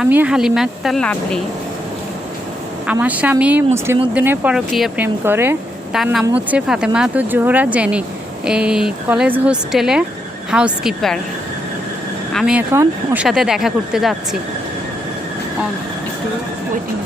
আমি হালিমা আক্তার লাভলি। আমার স্বামী মুসলিম উদ্দিনের পরকীয়া প্রেম করে। তার নাম হচ্ছে ফাতেমাতুজ জোহরা জেনি। এই কলেজ হোস্টেলে হাউসকিপার। আমি এখন ওর সাথে দেখা করতে যাচ্ছি। একটু ওয়েটিং।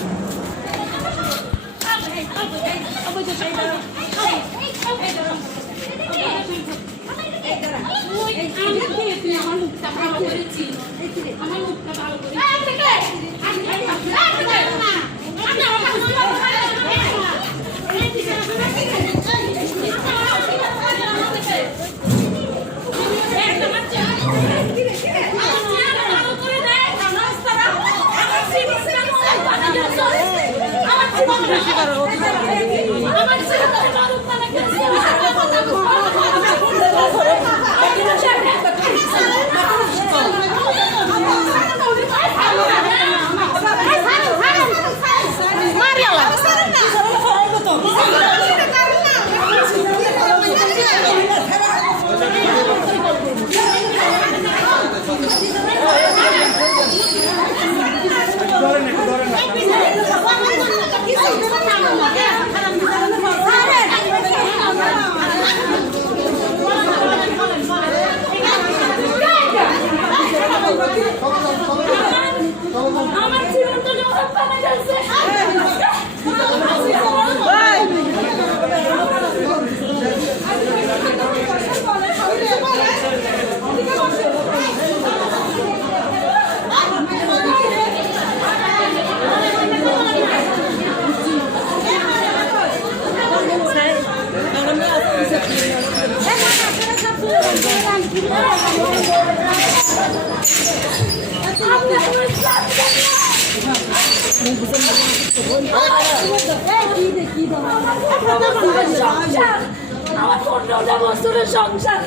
আমার 15টা বছরের সংসার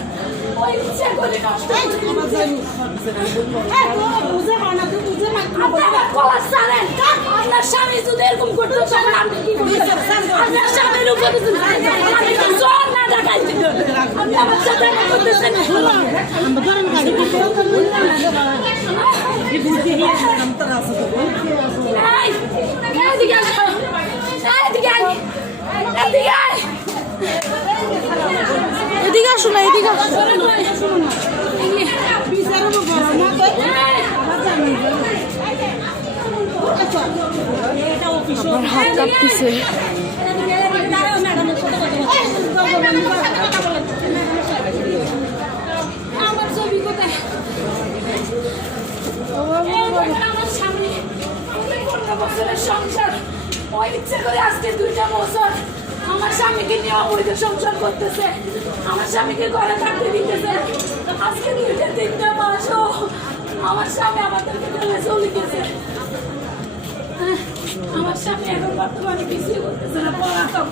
ওই ইচ্ছা করে নষ্ট আপনার স্বামী যদি এরকম করতে তখন আপনি কি করতেন? আপনার স্বামীর উপরে আপনি তো জোর না দেখাইছেন, আপনি আমার সাথে এমন করতেছেন। এদিকে আসো, এদিকে আয়, এদিকে আয়, এদিকে আসো না, এদিকে আসো। আমার হাত কাঁপতেছে। আমার ছবি কোথায়? আমার সামনে 15 বছরের সংসার ওই ইচ্ছে করে আজকে 2টা বছর আমার স্বামীকে নিয়ে অবৈধ সংসার করতেছে, আমার স্বামীকে ঘরে থাকতে দিতেছে। আজকে 2-3টা মাসও আমার স্বামী আমাদেরকে ফেলে চলে গেছে। আমার স্বামী এখন বর্তমানে কিছুই করতেছে না, পলাতক।